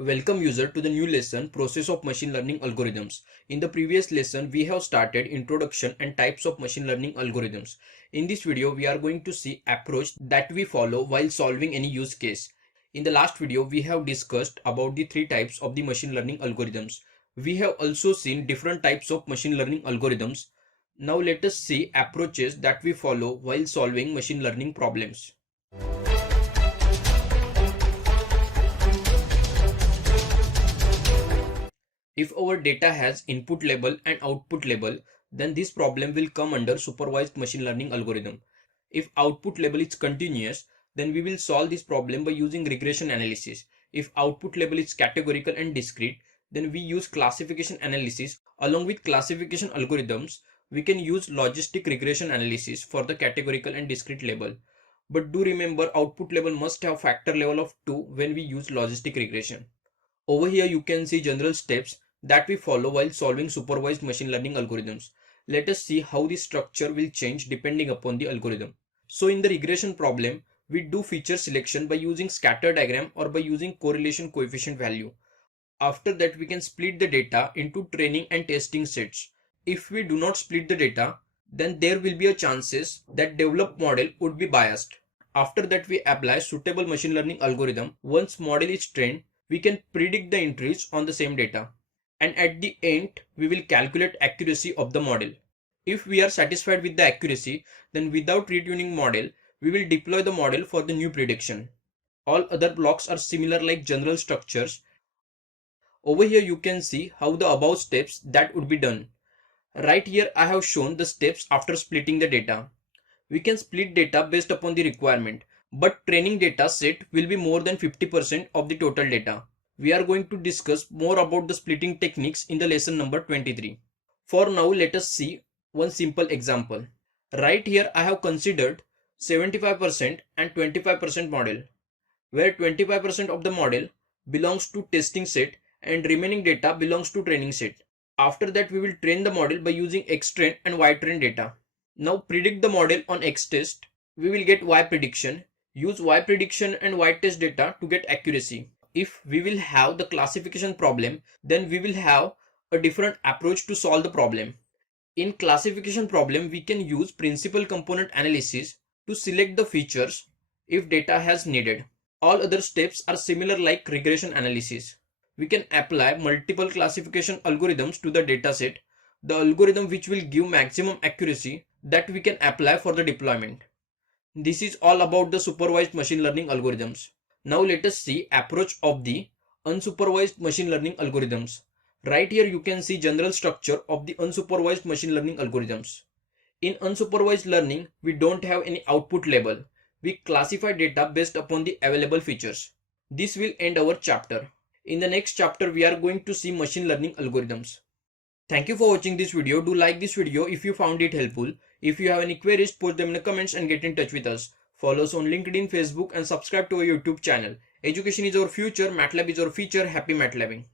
Welcome user to the new lesson Process of Machine Learning Algorithms. In the previous lesson we have started introduction and types of machine learning algorithms. In this video we are going to see approach that we follow while solving any use case. In the last video we have discussed about the three types of the machine learning algorithms. We have also seen different types of machine learning algorithms. Now let us see approaches that we follow while solving machine learning problems. If our data has input label and output label, then this problem will come under supervised machine learning algorithm. If output label is continuous, then we will solve this problem by using regression analysis. If output label is categorical and discrete, then we use classification analysis. Along with classification algorithms, we can use logistic regression analysis for the categorical and discrete label. But do remember, output label must have factor level of 2 when we use logistic regression. Over here you can see general steps that we follow while solving supervised machine learning algorithms. Let us see how the structure will change depending upon the algorithm. So in the regression problem, we do feature selection by using scatter diagram or by using correlation coefficient value. After that we can split the data into training and testing sets. If we do not split the data, then there will be a chances that developed model would be biased. After that we apply suitable machine learning algorithm. Once model is trained, we can predict the entries on the same data. And at the end we will calculate accuracy of the model. If we are satisfied with the accuracy, then without retuning model, we will deploy the model for the new prediction. All other blocks are similar like general structures. Over here you can see how the above steps that would be done. Right here I have shown the steps after splitting the data. We can split data based upon the requirement, but training data set will be more than 50% of the total data. We are going to discuss more about the splitting techniques in the lesson number 23. For now, let us see one simple example. Right here I have considered 75% and 25% model, where 25% of the model belongs to testing set and remaining data belongs to training set. After that we will train the model by using xtrain and ytrain data. Now predict the model on xtest. We will get y prediction. Use y prediction and ytest data to get accuracy. If we will have the classification problem, then we will have a different approach to solve the problem. In classification problem, we can use principal component analysis to select the features if data has needed. All other steps are similar like regression analysis. We can apply multiple classification algorithms to the dataset, the algorithm which will give maximum accuracy that we can apply for the deployment. This is all about the supervised machine learning algorithms. Now let us see approach of the unsupervised machine learning algorithms. Right here you can see general structure of the unsupervised machine learning algorithms. In unsupervised learning, we don't have any output label. We classify data based upon the available features. This will end our chapter. In the next chapter, we are going to see machine learning algorithms. Thank you for watching this video. Do like this video if you found it helpful. If you have any queries, post them in the comments and get in touch with us. Follow us on LinkedIn, Facebook and subscribe to our YouTube channel. Education is our future, MATLAB is our feature. Happy MATLABing.